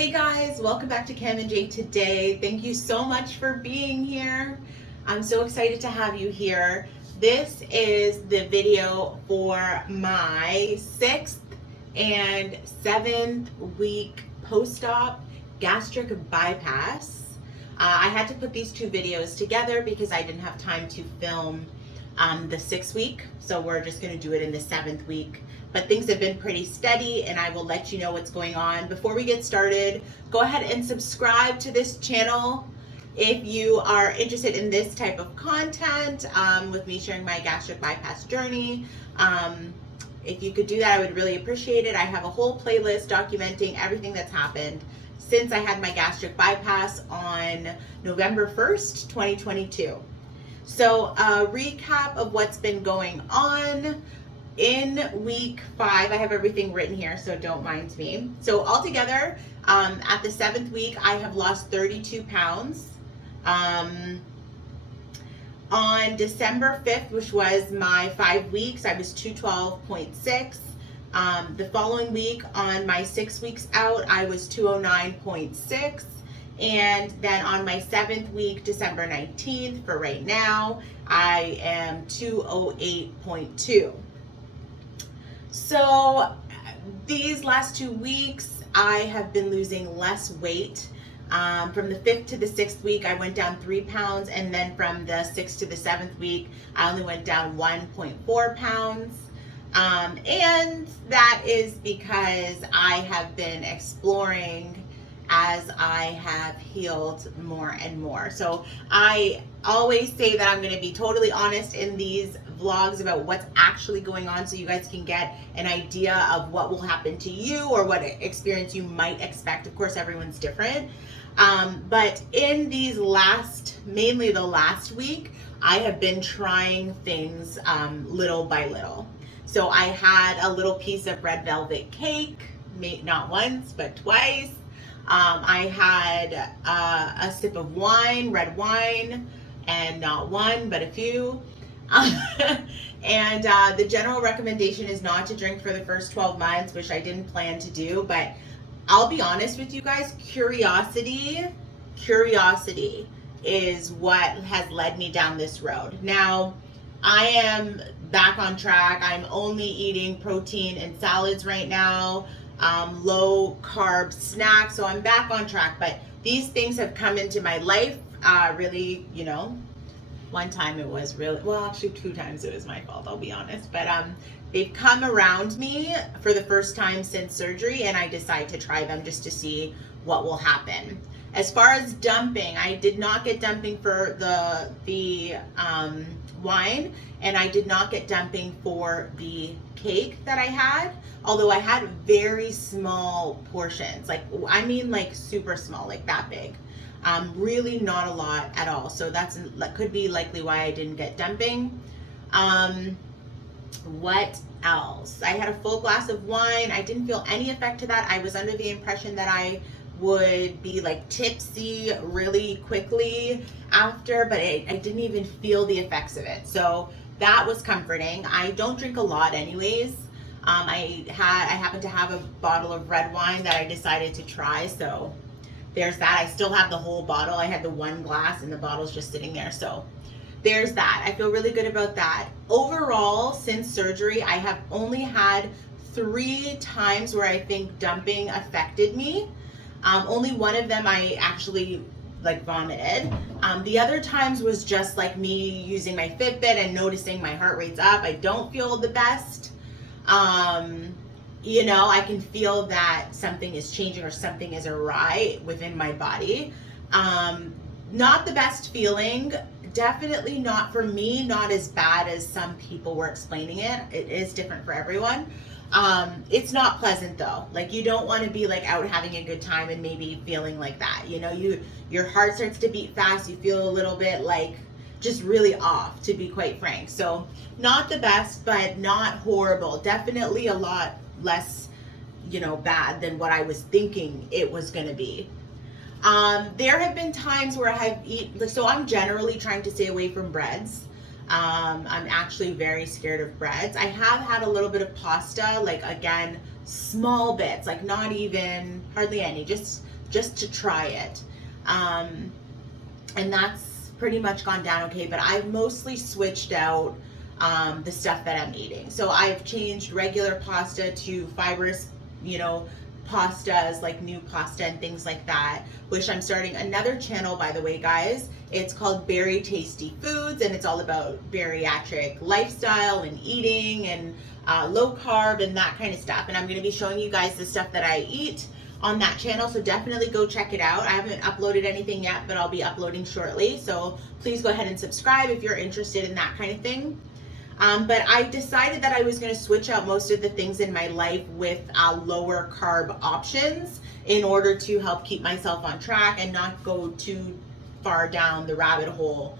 Hey guys, welcome back to Cam and Jake today. Thank you so much for being here. I'm so excited to have you here. This is the video for my 6th and 7th week post-op gastric bypass. I had to put these two videos together because I didn't have time to film the 6th week, so we're just going to do it in the 7th week. But things have been pretty steady and I will let you know what's going on. Before we get started, go ahead and subscribe to this channel if you are interested in this type of content with me sharing my gastric bypass journey. If you could do that, I would really appreciate it. I have a whole playlist documenting everything that's happened since I had my gastric bypass on November 1st, 2022. So a recap of what's been going on. In week 5, I have everything written here, so don't mind me. So altogether, at the 7th week, I have lost 32 pounds. On December 5th, which was my 5 weeks, I was 212.6. The following week, on my 6 weeks out, I was 209.6. And then on my 7th week, December 19th, for right now, I am 208.2. So these last 2 weeks, I have been losing less weight. From the 5th to the 6th week, I went down 3 pounds. And then from the 6th to the 7th week, I only went down 1.4 pounds. And that is because I have been exploring as I have healed more and more. So I always say that I'm going to be totally honest in these vlogs about what's actually going on, so you guys can get an idea of what will happen to you or what experience you might expect. Of course, everyone's different. But in these mainly the last week, I have been trying things little by little. So I had a little piece of red velvet cake, not once, but twice. I had a sip of wine, red wine, and not one, but a few. And the general recommendation is not to drink for the first 12 months, which I didn't plan to do. But I'll be honest with you guys, curiosity is what has led me down this road. Now, I am back on track. I'm only eating protein and salads right now. Low carb snacks, so I'm back on track. But these things have come into my life really, one time it was really, well, actually 2 times it was my fault, I'll be honest, but they've come around me for the first time since surgery, and I decided to try them just to see what will happen. As far as dumping, I did not get dumping for the wine, and I did not get dumping for the cake that I had, although I had very small portions, like super small, like that big. Really not a lot at all, so that could be likely why I didn't get dumping. What else? I had a full glass of wine. I didn't feel any effect to that. I was under the impression that I would be like tipsy really quickly after, but I didn't even feel the effects of it, so that was comforting. I don't drink a lot anyways. I happened to have a bottle of red wine that I decided to try, so there's that. I still have the whole bottle. I had the 1 glass and the bottle's just sitting there, so there's that. I feel really good about that. Overall, since surgery, I have only had 3 times where I think dumping affected me. Only one of them I actually vomited. The other times was just like me using my Fitbit and noticing my heart rate's up. I don't feel the best. I can feel that something is changing or something is awry within my body. Not the best feeling. Definitely not, for me, not as bad as some people were explaining it. It is different for everyone. It's not pleasant though. Like, you don't want to be like out having a good time and maybe feeling like that. Your heart starts to beat fast. You feel a little bit like just really off, to be quite frank. So not the best, but not horrible. Definitely a lot less, bad than what I was thinking it was going to be. There have been times where I have so I'm generally trying to stay away from breads. I'm actually very scared of breads. I have had a little bit of pasta, again, small bits, like not even hardly any, just to try it. And that's pretty much gone down okay, but I've mostly switched out the stuff that I'm eating. So I've changed regular pasta to fibrous, pastas like new pasta and things like that, which I'm starting another channel, by the way, guys. It's called Berry Tasty Foods, and it's all about bariatric lifestyle and eating and low carb and that kind of stuff. And I'm going to be showing you guys the stuff that I eat on that channel, so definitely go check it out. I haven't uploaded anything yet, but I'll be uploading shortly, so please go ahead and subscribe if you're interested in that kind of thing. But I decided that I was going to switch out most of the things in my life with lower carb options in order to help keep myself on track and not go too far down the rabbit hole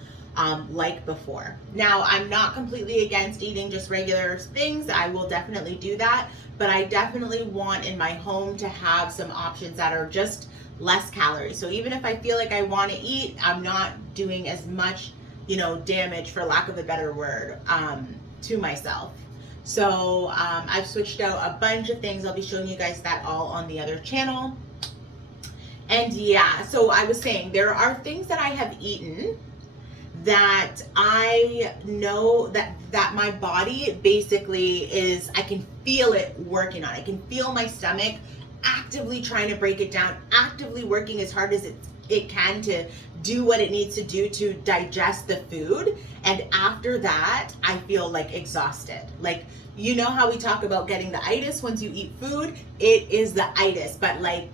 like before. Now, I'm not completely against eating just regular things. I will definitely do that, but I definitely want in my home to have some options that are just less calories. So even if I feel like I want to eat, I'm not doing as much damage, for lack of a better word, to myself. So I've switched out a bunch of things. I'll be showing you guys that all on the other channel. And yeah, so I was saying there are things that I have eaten that I know that my body basically is, I can feel it working on. I can feel my stomach actively trying to break it down, actively working as hard as it can to do what it needs to do to digest the food. And after that, I feel like exhausted. Like, how we talk about getting the itis once you eat food? It is the itis, but like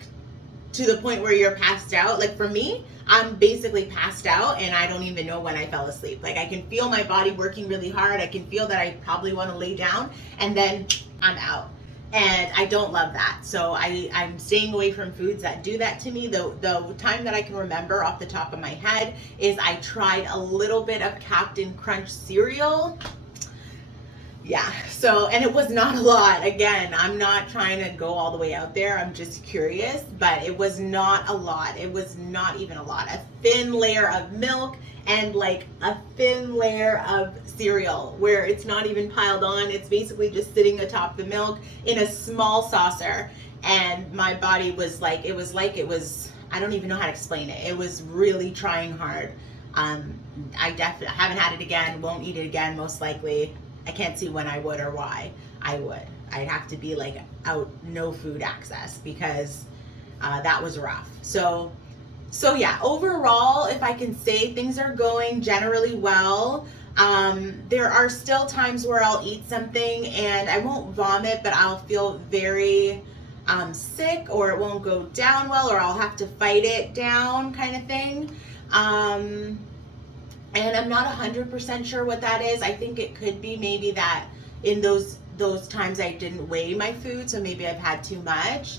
to the point where you're passed out. Like for me, I'm basically passed out and I don't even know when I fell asleep. Like I can feel my body working really hard. I can feel that I probably want to lay down and then I'm out. And I don't love that. So I'm staying away from foods that do that to me. The time that I can remember off the top of my head is I tried a little bit of Captain Crunch cereal. Yeah, so, and it was not a lot. Again, I'm not trying to go all the way out there. I'm just curious, but it was not a lot. It was not even a lot. A thin layer of milk and like a thin layer of cereal where it's not even piled on. It's basically just sitting atop the milk in a small saucer. And my body was like, it was, I don't even know how to explain it. It was really trying hard. I definitely haven't had it again, won't eat it again, most likely. I can't see when I would or why I would. I'd have to be like out, no food access, because that was rough. So yeah, overall, if I can say, things are going generally well. There are still times where I'll eat something and I won't vomit, but I'll feel very sick, or it won't go down well, or I'll have to fight it down kind of thing. And I'm not 100% sure what that is. I think it could be maybe that in those times I didn't weigh my food, so maybe I've had too much.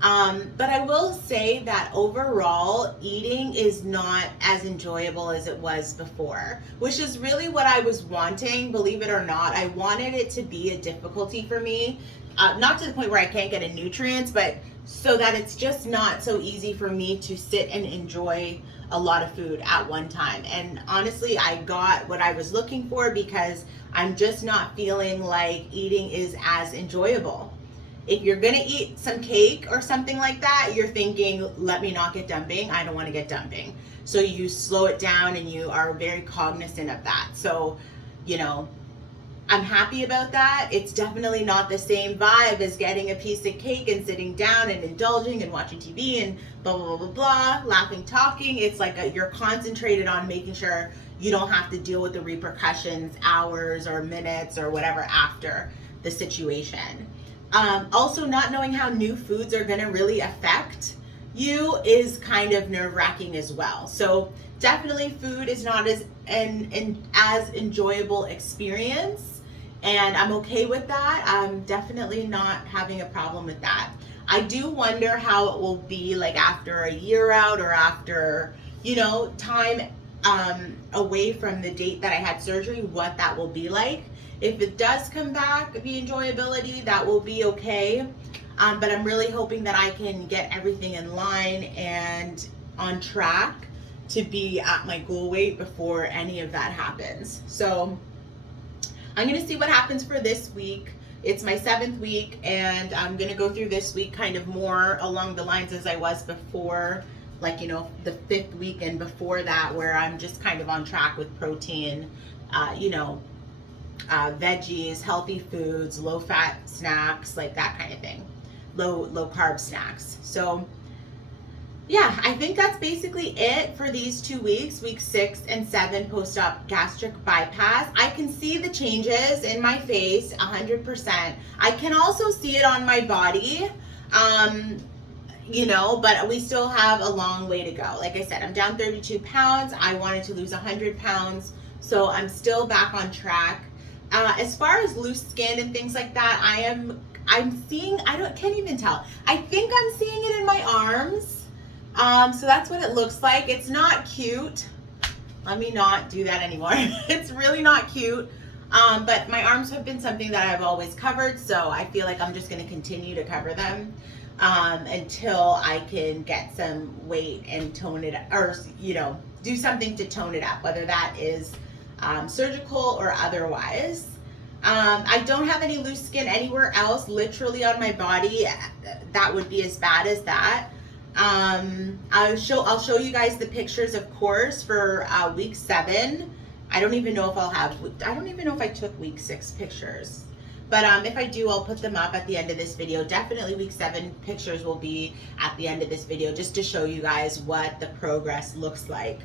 But I will say that overall, eating is not as enjoyable as it was before, which is really what I was wanting, believe it or not. I wanted it to be a difficulty for me, not to the point where I can't get nutrients, but so that it's just not so easy for me to sit and enjoy a lot of food at one time. And honestly, I got what I was looking for, because I'm just not feeling like eating is as enjoyable. If you're gonna eat some cake or something like that, you're thinking, let me not get dumping. I don't want to get dumping. So you slow it down and you are very cognizant of that. So, I'm happy about that. It's definitely not the same vibe as getting a piece of cake and sitting down and indulging and watching TV and blah, blah, blah, blah, blah, laughing, talking. It's like you're concentrated on making sure you don't have to deal with the repercussions hours or minutes or whatever after the situation. Also, not knowing how new foods are going to really affect you is kind of nerve-wracking as well. So definitely food is not as as enjoyable experience. And I'm okay with that. I'm definitely not having a problem with that. I do wonder how it will be like after a year out, or after, time away from the date that I had surgery, what that will be like. If it does come back, the enjoyability, that will be okay. But I'm really hoping that I can get everything in line and on track to be at my goal weight before any of that happens. So I'm going to see what happens for this week. it's my 7th week, and I'm gonna go through this week kind of more along the lines as I was before, like, you know, the 5th week and before that, where I'm just kind of on track with protein, you know, veggies, healthy foods, low fat snacks, like that kind of thing, low carb snacks. So yeah, I think that's basically it for these 2 weeks, week 6 and 7 post-op gastric bypass. I can see the changes in my face 100%. I can also see it on my body, you know, but we still have a long way to go. Like I said, I'm down 32 pounds. I wanted to lose 100 pounds, so I'm still back on track. As far as loose skin and things like that, I'm seeing, can't even tell. I think I'm seeing it in my arms. So that's what it looks like. It's not cute. Let me not do that anymore. It's really not cute. But my arms have been something that I've always covered, so I feel like I'm just going to continue to cover them until I can get some weight and tone it, or, you know, do something to tone it up, whether that is surgical or otherwise. I don't have any loose skin anywhere else, literally on my body. That would be as bad as that. I'll show you guys the pictures, of course, for week 7. I don't even know if I don't even know if I took week 6 pictures. But if I do, I'll put them up at the end of this video. Definitely week 7 pictures will be at the end of this video, just to show you guys what the progress looks like.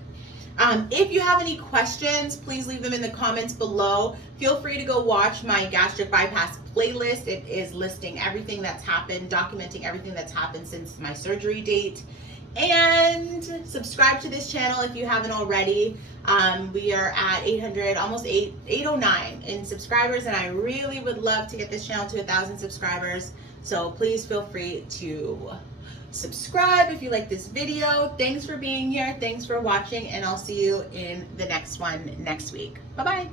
If you have any questions, please leave them in the comments below. Feel free to go watch my gastric bypass playlist. It is listing everything that's happened, documenting everything that's happened since my surgery date. And subscribe to this channel if you haven't already. We are at 800, almost 809 in subscribers, and I really would love to get this channel to 1,000 subscribers. So please feel free to subscribe if you like this video. Thanks for being here. Thanks for watching, and I'll see you in the next one next week. Bye-bye.